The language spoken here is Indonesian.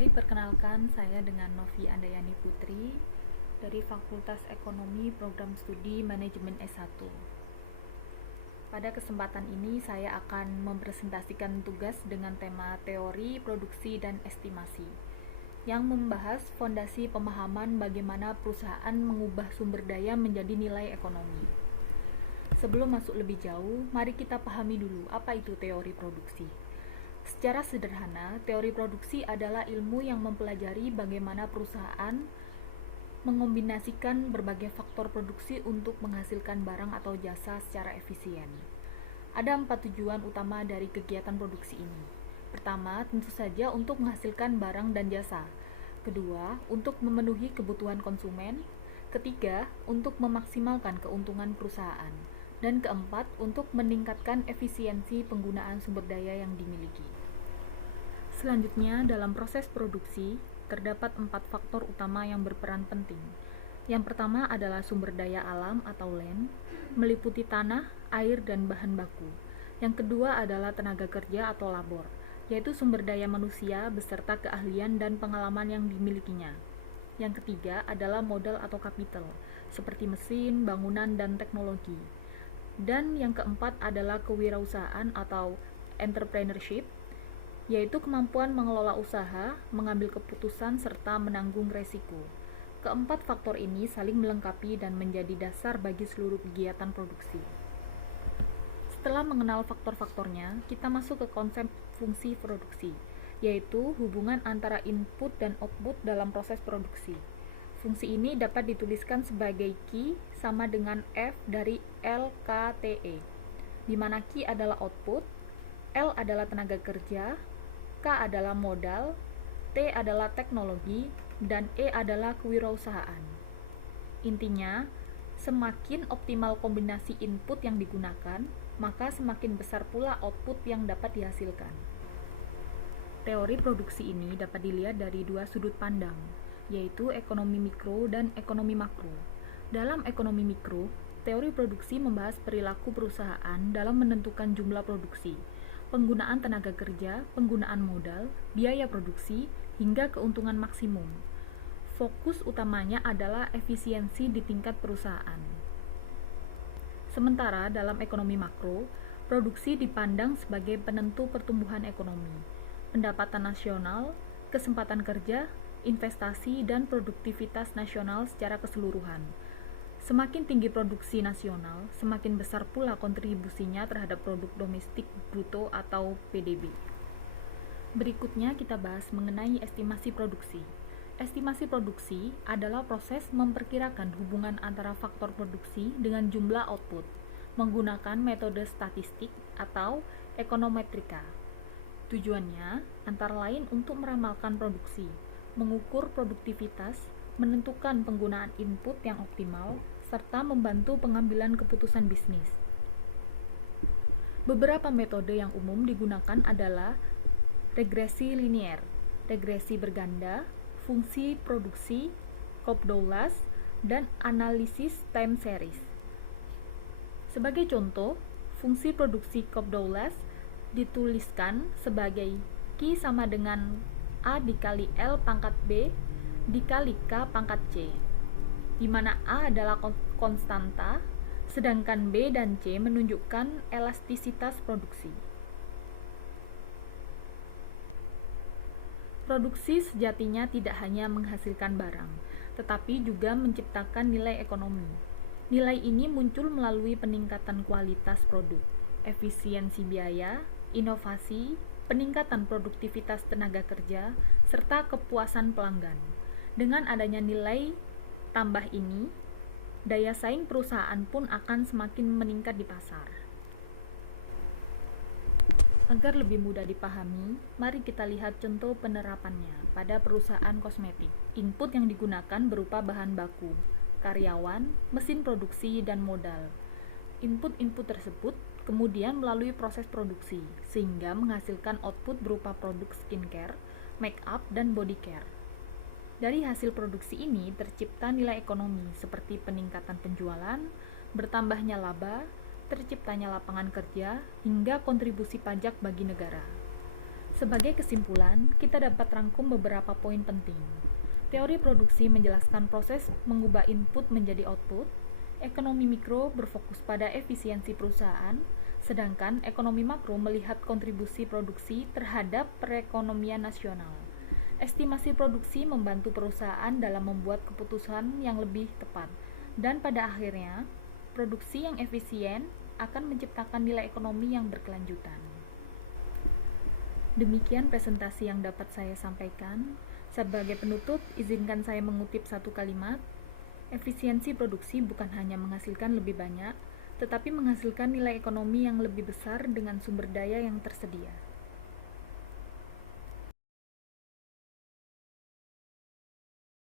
Hai, perkenalkan saya dengan Novi Andayani Putri dari Fakultas Ekonomi Program Studi Manajemen S1. Pada kesempatan ini saya akan mempresentasikan tugas dengan tema teori, produksi, dan estimasi yang membahas fondasi pemahaman bagaimana perusahaan mengubah sumber daya menjadi nilai ekonomi. Sebelum masuk lebih jauh, mari kita pahami dulu apa itu teori produksi. Secara sederhana, teori produksi adalah ilmu yang mempelajari bagaimana perusahaan mengombinasikan berbagai faktor produksi untuk menghasilkan barang atau jasa secara efisien. Ada 4 tujuan utama dari kegiatan produksi ini. Pertama, tentu saja untuk menghasilkan barang dan jasa. Kedua, untuk memenuhi kebutuhan konsumen. Ketiga, untuk memaksimalkan keuntungan perusahaan. Dan keempat, untuk meningkatkan efisiensi penggunaan sumber daya yang dimiliki. Selanjutnya, dalam proses produksi, terdapat 4 faktor utama yang berperan penting. Yang pertama adalah sumber daya alam atau land, meliputi tanah, air, dan bahan baku. Yang kedua adalah tenaga kerja atau labor, yaitu sumber daya manusia beserta keahlian dan pengalaman yang dimilikinya. Yang ketiga adalah modal atau capital, seperti mesin, bangunan, dan teknologi. Dan yang keempat adalah kewirausahaan atau entrepreneurship, yaitu kemampuan mengelola usaha, mengambil keputusan, serta menanggung resiko. Keempat faktor ini saling melengkapi dan menjadi dasar bagi seluruh kegiatan produksi. Setelah mengenal faktor-faktornya, kita masuk ke konsep fungsi produksi, yaitu hubungan antara input dan output dalam proses produksi. Fungsi ini dapat dituliskan sebagai Q sama dengan F dari LKTE, di mana Q adalah output, L adalah tenaga kerja, K adalah modal, T adalah teknologi, dan E adalah kewirausahaan. Intinya, semakin optimal kombinasi input yang digunakan, maka semakin besar pula output yang dapat dihasilkan. Teori produksi ini dapat dilihat dari dua sudut pandang, yaitu ekonomi mikro dan ekonomi makro. Dalam ekonomi mikro, teori produksi membahas perilaku perusahaan dalam menentukan jumlah produksi, penggunaan tenaga kerja, penggunaan modal, biaya produksi, hingga keuntungan maksimum. Fokus utamanya adalah efisiensi di tingkat perusahaan. Sementara dalam ekonomi makro, produksi dipandang sebagai penentu pertumbuhan ekonomi, pendapatan nasional, kesempatan kerja, investasi, dan produktivitas nasional secara keseluruhan. Semakin tinggi produksi nasional, semakin besar pula kontribusinya terhadap produk domestik bruto atau PDB. Berikutnya kita bahas mengenai estimasi produksi. Estimasi produksi adalah proses memperkirakan hubungan antara faktor produksi dengan jumlah output menggunakan metode statistik atau ekonometrika. Tujuannya antara lain untuk meramalkan produksi, mengukur produktivitas, menentukan penggunaan input yang optimal, serta membantu pengambilan keputusan bisnis. Beberapa metode yang umum digunakan adalah regresi linier, regresi berganda, fungsi produksi, Cobb-Douglas, dan analisis time series. Sebagai contoh, fungsi produksi Cobb-Douglas dituliskan sebagai Q sama dengan A dikali L pangkat B dikali K pangkat C, di mana A adalah konstanta, sedangkan B dan C menunjukkan elastisitas produksi. Produksi sejatinya tidak hanya menghasilkan barang, tetapi juga menciptakan nilai ekonomi. Nilai ini muncul melalui peningkatan kualitas produk, efisiensi biaya, inovasi, peningkatan produktivitas tenaga kerja, serta kepuasan pelanggan. Dengan adanya nilai tambah ini, daya saing perusahaan pun akan semakin meningkat di pasar. Agar lebih mudah dipahami, mari kita lihat contoh penerapannya pada perusahaan kosmetik. Input yang digunakan berupa bahan baku, karyawan, mesin produksi, dan modal. Input-input tersebut kemudian melalui proses produksi, sehingga menghasilkan output berupa produk skincare, make up, dan body care. Dari hasil produksi ini tercipta nilai ekonomi seperti peningkatan penjualan, bertambahnya laba, terciptanya lapangan kerja, hingga kontribusi pajak bagi negara. Sebagai kesimpulan, kita dapat rangkum beberapa poin penting. Teori produksi menjelaskan proses mengubah input menjadi output. Ekonomi mikro berfokus pada efisiensi perusahaan, sedangkan ekonomi makro melihat kontribusi produksi terhadap perekonomian nasional. Estimasi produksi membantu perusahaan dalam membuat keputusan yang lebih tepat, dan pada akhirnya, produksi yang efisien akan menciptakan nilai ekonomi yang berkelanjutan. Demikian presentasi yang dapat saya sampaikan. Sebagai penutup, izinkan saya mengutip satu kalimat. Efisiensi produksi bukan hanya menghasilkan lebih banyak, tetapi menghasilkan nilai ekonomi yang lebih besar dengan sumber daya yang tersedia.